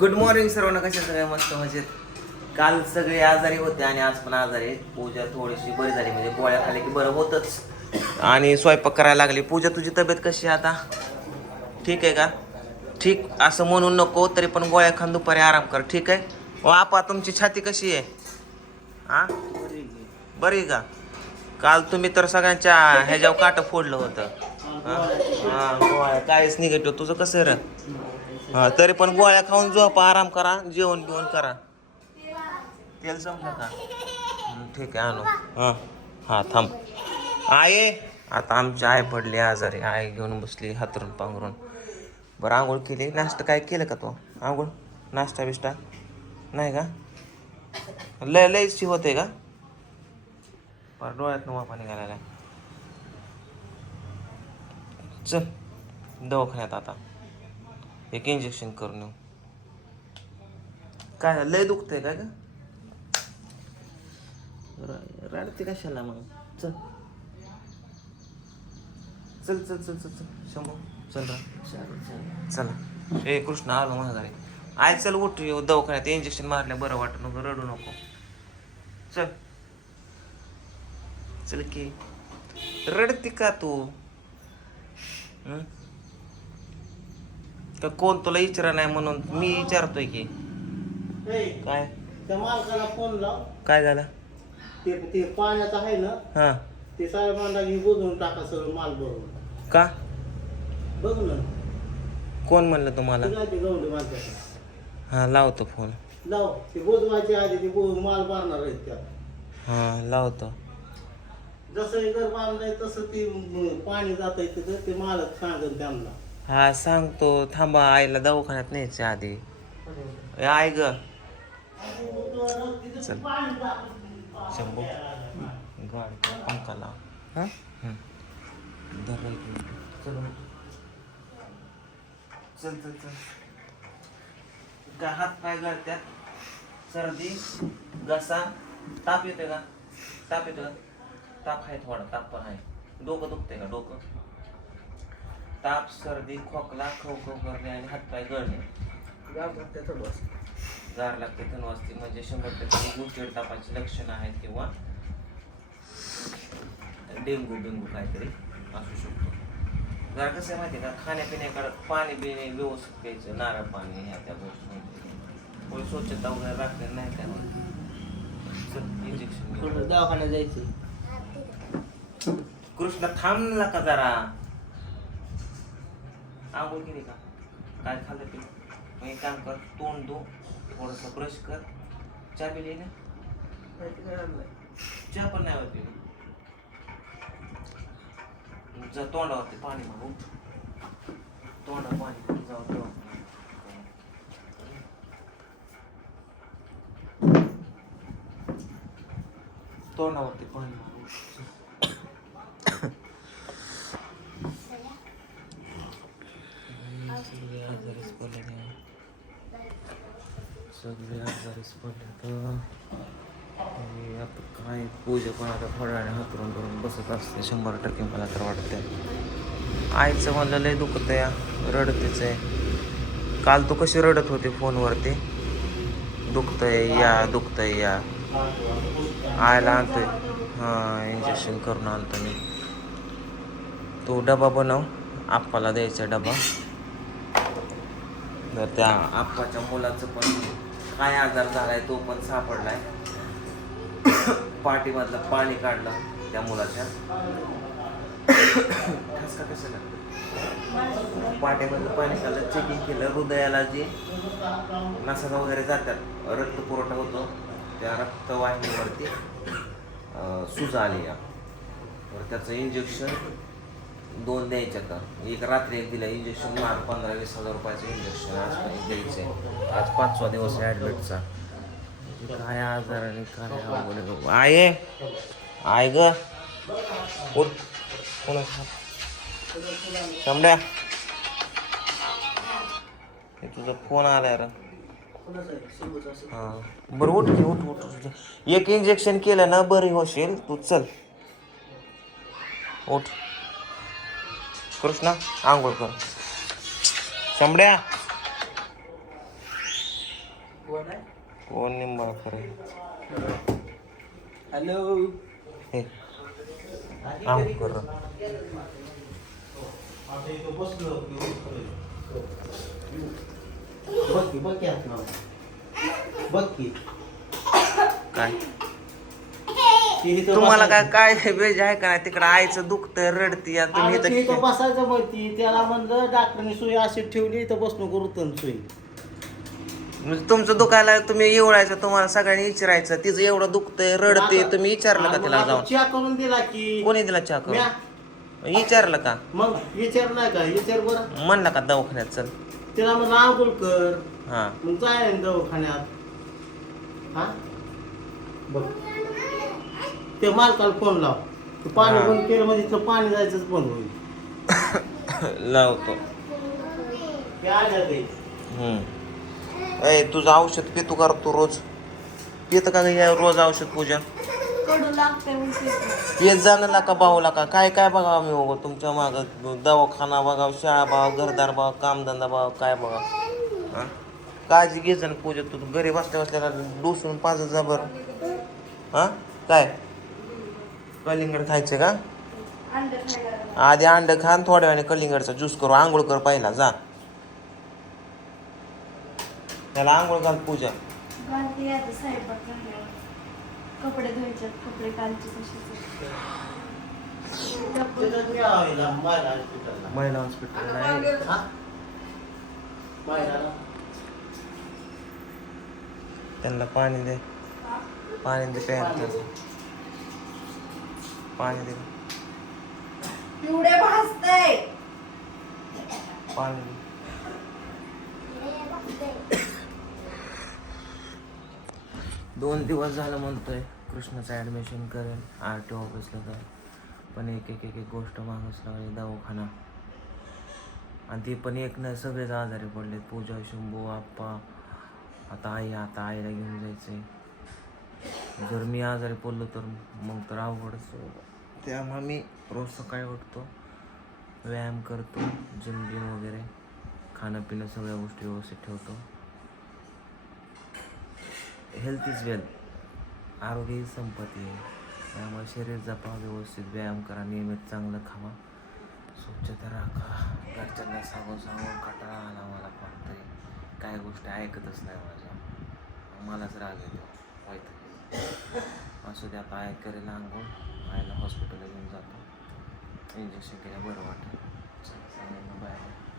Good morning सर्वांना कशा सगळ्या? मस्त मजेत. काल सगळे आजारी होते आणि आज पण आजारी पूजा थोडीशी बरी झाली म्हणजे गोळ्या खाली की बरं होतच. आणि स्वयंपाक करायला लागली. पूजा तुझी तब्येत कशी आहे आता? ठीक आहे का? ठीक. असं म्हणू नको तरी पण गोळ्या खाऊन दुपारी आराम कर. ठीक आहे? ओ आपा तुमची छाती कशी आहे? हा बरी आहे का? काल तुम्ही तर सगळ्यांच्या ह्याच्यावर काट फोडलं होतं. हा? हा, गोळ्या. काहीच निगेटिव्ह तुझं कसं आहे रे? हा तरी पण गोळ्या खाऊन झोप आराम करा जेवण बिवण करा. तेल संपलं का? ठीक आहे आणू. हां हां थांब. आहे आता आमची आई पडली आजारी. आई घेऊन बसली हातरून पांघरून. बरं आंघोळ केली. नाश्ता काय केलं का तो? आंघोळ? नाश्ता बिष्टा? नाही का? लय लयची होते का? बरं डोळ्यात नवा पाणी घालायला चल दवाखान्यात आता. एक इंजेक्शन करून येऊ. काय? लय दुखतंय काय का रडते कशाला मग? चल. चल चल चल चल चल. शंभू चल रा. चला. ए कृष्ण आलो माझ्या घरी आय चल उठ. येऊ दवाखान्यात इंजेक्शन मारल्या बरं वाटत. नको रडू नको. चल. चल की. रडते का तू? का कोण तुला विचारा नाही म्हणून? मी विचारतोय की. काय? त्या मालकाला फोन लाव. काय झालं? ते ते पाण्याचं आहे ना हा. ते साहेबांना घे बोलून टाका सगळं माल भरून. का? बघ ना. कोण म्हणलं तुम्हाला? तुला ते गवंडी माणसाचं हा लावतो फोन लाव. ते बोजवायचे आधी ते बो माल मारणार आहेत त्या. हा लावतो. जसं हे घर बांधलंय तसं ते म- पाणी जात आहे तिथं ते मालक सांगेल त्यांना. हा सांगतो थांबा आईला दवाखान्यात न्यायचे आधी. आई ग. चल. शंभू. गाड पंखा लाव. हा. धर. चल. चल चल चल. काय हात पाय गळत्यात. सर्दी घसा. ताप येतोय का? ताप येतोय का? ताप आहे थोडा ताप पण आहे. डोकं दुखतंय का? डोकं? ताप सर्दी खोकला खो खो करणे आणि हातपाय गळणे. गार लागते थंड वाजते म्हणजे शंभर टक्के गुडचिड तापाची लक्षणं आहेत किंवा डेंगू डेंगू काहीतरी असू शकतो. जरा कसं आहे माहिती आहे का? खाण्यापिण्याकडे पाणी बिणे व्यवस्थित प्यायचं नारळ पाणी ह्या त्या गोष्टी स्वच्छता वगैरे राखले नाही त्यामुळे. इंजेक्शन दवाखान्यात जायचं? कृष्ण थांबला का जरा. आंघोळ केली का? काय खाल्लं ते मग एक काम कर तोंड धु थोडस ब्रश कर. चहा पिली ना? चहा पण नाही होत पिली जा तोंडावरती पाणी मागू तोंडा पाणी जाऊ दवाखान्यात. तोंडावरती पाणी मागू सगळे आजारीच पडले ते. सगळे आजारीच पडले तर आता काय पूजा पण आता फळाने हातरून धरून बसत असते शंभर टक्के मला तर वाटते आईचं म्हणलं लय दुखत आहे रडतेच आहे. काल तू कशी रडत होती फोनवरती? दुखतंय या दुखतंय या. आयला आणतोय. हां इंजेक्शन करून आणतो मी. तो डबा बनव आप्पाला द्यायचा डबा. तर त्या आप्पाच्या मुलाचं पण काय आजार झालाय तो पण सापडलाय. पाठीमधलं पाणी काढलं त्या मुलाच्या. ठसका कशाला? पाठीमधलं पाणी काढलं चेकिंग केलं हृदयाला जे नसाचा वगैरे जातात रक्त पुरवठा होतो त्या रक्तवाहिनीवरती सुजा आली या. तर त्याचं इंजेक्शन दोन द्यायच्या का? एक रात्री एक दिलं इंजेक्शन मार पंधरा वीस हजार रुपयाचं इंजेक्शन आज द्यायचं आहे आज पाचवा दिवस आहे ॲडमिटचा काय आजार आणि काय अवघड आहे आहे ग. समड्या हे तुझा फोन आलाय र. हां. बरं उठ उठ उठ उठ. एक इंजेक्शन केलं ना बरी होशील. तू चल. उठ. कृष्णा आंघोळ कर. शंभड्या कोण निंबाळकर आहे? हॅलो. हे. काम कर. बघ की बघ की. काय? तुम्हाला काय. काय बेज आहे का नाही? तिकडे आईचं दुखतंय रडती या तुम्ही ती इथं बसायचं मग ती त्याला म्हणलं डॉक्टरने सुई अशी ठेवली इथं बस नको रुतन सुई. म्हणजे तुमचं दुखायला तुम्ही एवढायचं तुम्हाला सगळ्यांनी विचारायचं तिचं एवढं दुखतंय रडते तुम्ही विचारलं का तिला जाऊन? चहा करून दिला की कोणी दिला चहा म्या. करून विचारलं का? मग विचार नाही का? विचार बरं. म्हणला का दवाखान्यात चल? तिला म्हणलं आंघोळ कर. हा. मग जाय दवाखान्यात. हा? बघ. ते मालकाला फोन लाव. ते पाणी हा. बंद केलं म्हणजे इथलं पाणी जायचंच बंद होईल. लावतो. ते आल्या ते. हम्म. ए तुझं औषध पितो का रे तू रोज. पितं का ग हे रोज औषध पूजा? कडू लागते म्हणते. येत जाणं का भाऊला का काय काय बघा आम्ही बघा तुमच्या माग? दवाखाना बघा शाळा बघा घरदार बघा कामधंदा बघा काय बघा हा? काळजी घे ना पूजा तू घरी बसल्या बसल्याला डोसून पाच जा बरं. हा? काय? कलिंगड खायचं का? आधी अंड खा आणि थोड्या वेळाने कलिंगडचा ज्यूस करू. आंघोळ कर पहिला जा. त्याला आंघोळ घाल पूजा. कपडे धुवायचे कपडे कालचे महिला हॉस्पिटल. त्यांना पाणी दे. पाणी दे प्यायला. पाणी दे. पिवडे भाजतय. पाणी दोन दिवस झालं म्हणतोय कृष्णाचं ॲडमिशन करेल आर टी ऑफिसला जाईल. पण एक एक एक एक गोष्ट मागच लागली दवाखाना. आणि ती पण एक नाही सगळेच आजारी पडलेत. पूजा शंभू आप्पा. आता आई आता आईला घेऊन जायचंय. जर मी आजारी पडलो तर मग तर अवघडच त्यामुळे मी रोज सकाळी उठतो व्यायाम करतो जिम बिम वगैरे खाणं पिणं सगळ्या गोष्टी व्यवस्थित ठेवतो. हेल्थ इज वेल आरोग्य ही संपत्ती आहे. त्यामुळे शरीर जपा व्यवस्थित व्यायाम करा नियमित चांगलं खावा. स्वच्छता राखा. घरच्यांना सांगून सांगून कटाळा आला मला पण तरी काय गोष्टी ऐकतच नाही माझ्या. मलाच राग येतो. वाईट असू द्या आता आय करेल अंघोळ हॉस्पिटलला घेऊन जातो. इंजेक्शन केलं बरं वाटेल. बाहेर.